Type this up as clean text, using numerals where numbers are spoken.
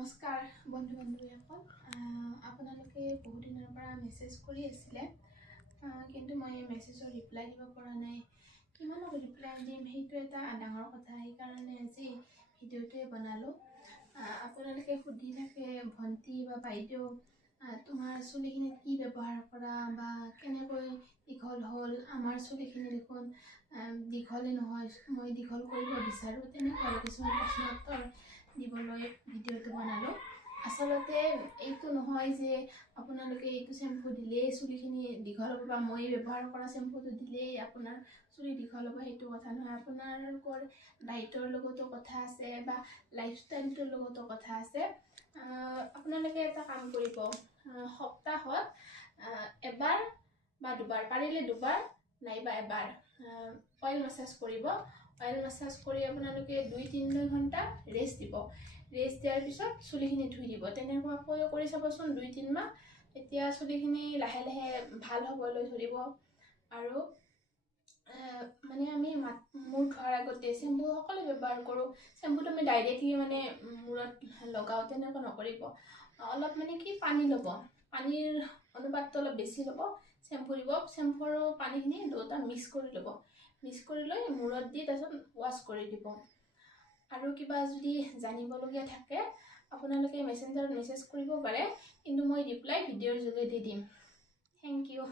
নমস্কাৰ বন্ধু বান্ধৱীসকল আপোনালোকে বহুত দিনৰ পৰা মেছেজ কৰি আছিলে কিন্তু মই মেছেজৰ ৰিপ্লাই দিব পৰা নাই কিমানক ৰিপ্লাই দিম সেইটো এটা ডাঙৰ কথা সেইকাৰণে আজি ভিডিঅ'টোৱে বনালোঁ আপোনালোকে সুধি থাকে ভণ্টি বা বাইদেউ তোমাৰ চুলিখিনিত কি ব্যৱহাৰ কৰা বা কেনেকৈ দীঘল হ'ল আমাৰ চুলিখিনি দেখোন দীঘলে নহয় মই দীঘল কৰিব বিচাৰোঁ তেনেকুৱা কিছুমান প্ৰশ্নৰ উত্তৰ দিবলৈ ভিডিঅ'টো বনালোঁ আচলতে এইটো নহয় যে আপোনালোকে এইটো শ্যাম্পু দিলেই চুলিখিনি দীঘল হ'ব বা মই ব্যৱহাৰ কৰা শ্যাম্পুটো দিলেই আপোনাৰ চুলি দীঘল হ'ব সেইটো কথা নহয় আপোনালোকৰ ডায়েটৰ লগতো কথা আছে বা লাইফষ্টাইলটোৰ লগতো কথা আছে আপোনালোকে এটা কাম কৰিব সপ্তাহত এবাৰ বা দুবাৰ পাৰিলে দুবাৰ নাইবা এবাৰ অইল মাসাজ কৰিব অইল মাসাজ কৰি আপোনালোকে 2-3 ঘণ্টা ৰেষ্ট দিব ৰেষ্ট দিয়াৰ পিছত চুলিখিনি ধুই দিব তেনেকুৱাকৈ কৰি চাবচোন 2-3 মাহ এতিয়া চুলিখিনি লাহে লাহে ভাল হ'বলৈ ধৰিব আৰু মানে আমি মূৰ ধোৱাৰ আগতে শ্যাম্পু সকলো ব্যৱহাৰ কৰোঁ শ্যাম্পুটো আমি ডাইৰেক্টলি মানে মূৰত লগাওঁ তেনেকুৱা নকৰিব অলপ মানে কি পানী ল'ব পানীৰ অনুপাতটো অলপ বেছি ল'ব শ্যাম্পু দিব শ্যাম্পু আৰু পানীখিনি দুটা মিক্স কৰি ল'ব মিক্স কৰি লৈ মূৰত দি তাৰপিছত ৱাছ কৰি দিব আৰু কিবা যদি জানিবলগীয়া থাকে আপোনালোকে মেছেঞ্জাৰত মেছেজ কৰিব পাৰে কিন্তু মই ৰিপ্লাই ভিডিঅ'ৰ যোগেদি দিম থেংক ইউ